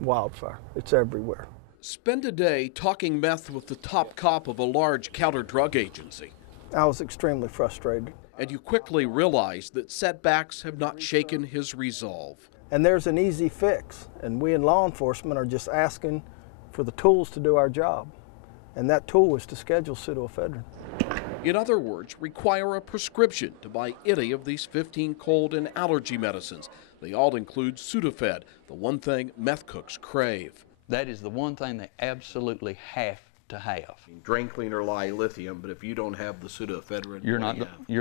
wildfire. It's everywhere. Spend a day talking meth with the top cop of a large counter-drug agency. I was extremely frustrated. And you quickly realize that setbacks have not shaken his resolve. And there's an easy fix, and we in law enforcement are just asking for the tools to do our job. And that tool is to schedule pseudoephedrine. In other words, require a prescription to buy any of these 15 cold and allergy medicines. They all include Sudafed, the one thing meth cooks crave. That is the one thing they absolutely have to have. Drain cleaner lie lithium, but if you don't have the pseudoephedrine, you're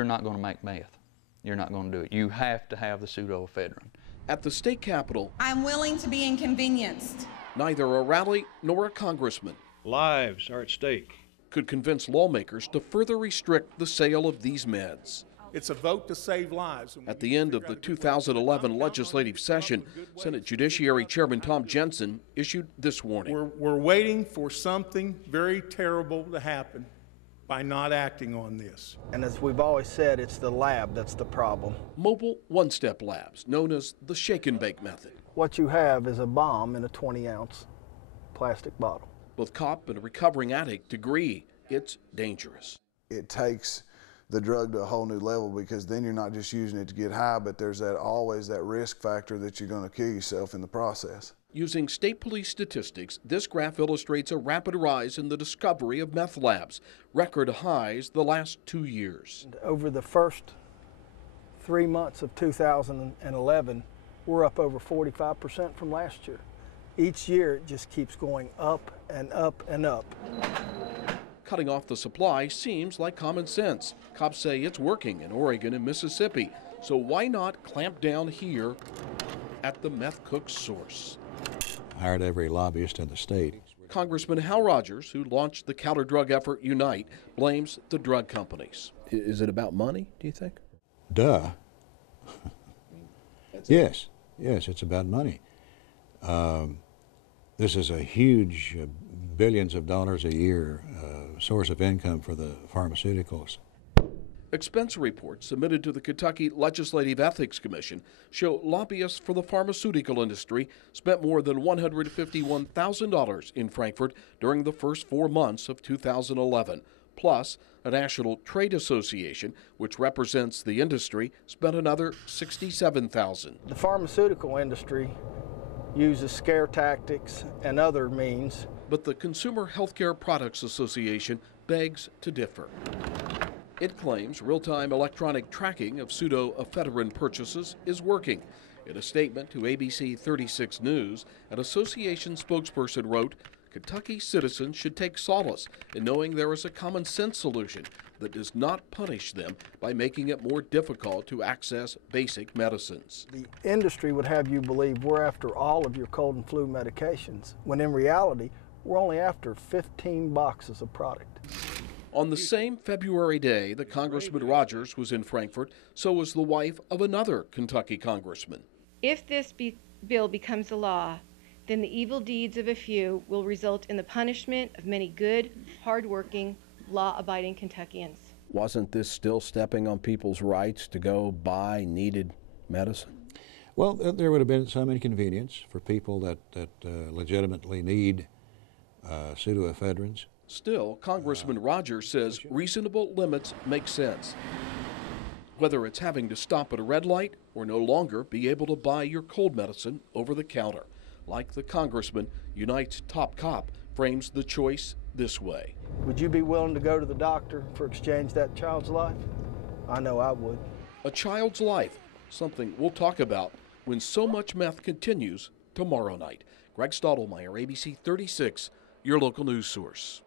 not going to make meth. You're not going to do it. You have to have the pseudoephedrine. At the state capitol, I'm willing to be inconvenienced. Neither a rally nor a congressman, lives are at stake, could convince lawmakers to further restrict the sale of these meds. It's a vote to save lives. At the end of the 2011 legislative session, Senate Judiciary Chairman Tom Jensen issued this warning. We're waiting for something very terrible to happen by not acting on this. And as we've always said, it's the lab that's the problem. Mobile one-step labs, known as the shake and bake method. What you have is a bomb in a 20-ounce plastic bottle. Both cop and a recovering addict agree it's dangerous. It takes the drug to a whole new level, because then you're not just using it to get high, but there's always that risk factor that you're going to kill yourself in the process. Using state police statistics, this graph illustrates a rapid rise in the discovery of meth labs, record highs the last 2 years. Over the first 3 months of 2011, we're up over 45% from last year. Each year it just keeps going up and up and up. Cutting off the supply seems like common sense. Cops say it's working in Oregon and Mississippi, so why not clamp down here at the meth cook's source? Hired every lobbyist in the state. Congressman Hal Rogers, who launched the counter-drug effort Unite, blames the drug companies. Is it about money, do you think? Duh. Yes, it's about money. This is a huge, billions of dollars a year source of income for the pharmaceuticals. Expense reports submitted to the Kentucky Legislative Ethics Commission show lobbyists for the pharmaceutical industry spent more than $151,000 in Frankfort during the first 4 months of 2011. Plus, a national trade association, which represents the industry, spent another $67,000. The pharmaceutical industry uses scare tactics and other means. But the Consumer Healthcare Products Association begs to differ. It claims real-time electronic tracking of pseudoephedrine purchases is working. In a statement to ABC 36 News, an association spokesperson wrote, Kentucky citizens should take solace in knowing there is a common sense solution that does not punish them by making it more difficult to access basic medicines. The industry would have you believe we're after all of your cold and flu medications, when in reality, we're only after 15 boxes of product. On the same February day that Congressman Rogers was in Frankfort, so was the wife of another Kentucky congressman. If this bill becomes a law, then the evil deeds of a few will result in the punishment of many good, hard-working, law-abiding Kentuckians. Wasn't this still stepping on people's rights to go buy needed medicine? Well, there would have been some inconvenience for people that legitimately need pseudoephedrines. Still, Congressman Rogers says reasonable limits make sense. Whether it's having to stop at a red light or no longer be able to buy your cold medicine over the counter. Like the congressman, Unite's top cop frames the choice this way. Would you be willing to go to the doctor for exchange that child's life? I know I would. A child's life, something we'll talk about when So Much Meth continues tomorrow night. Greg Stottlemyre, ABC 36, your local news source.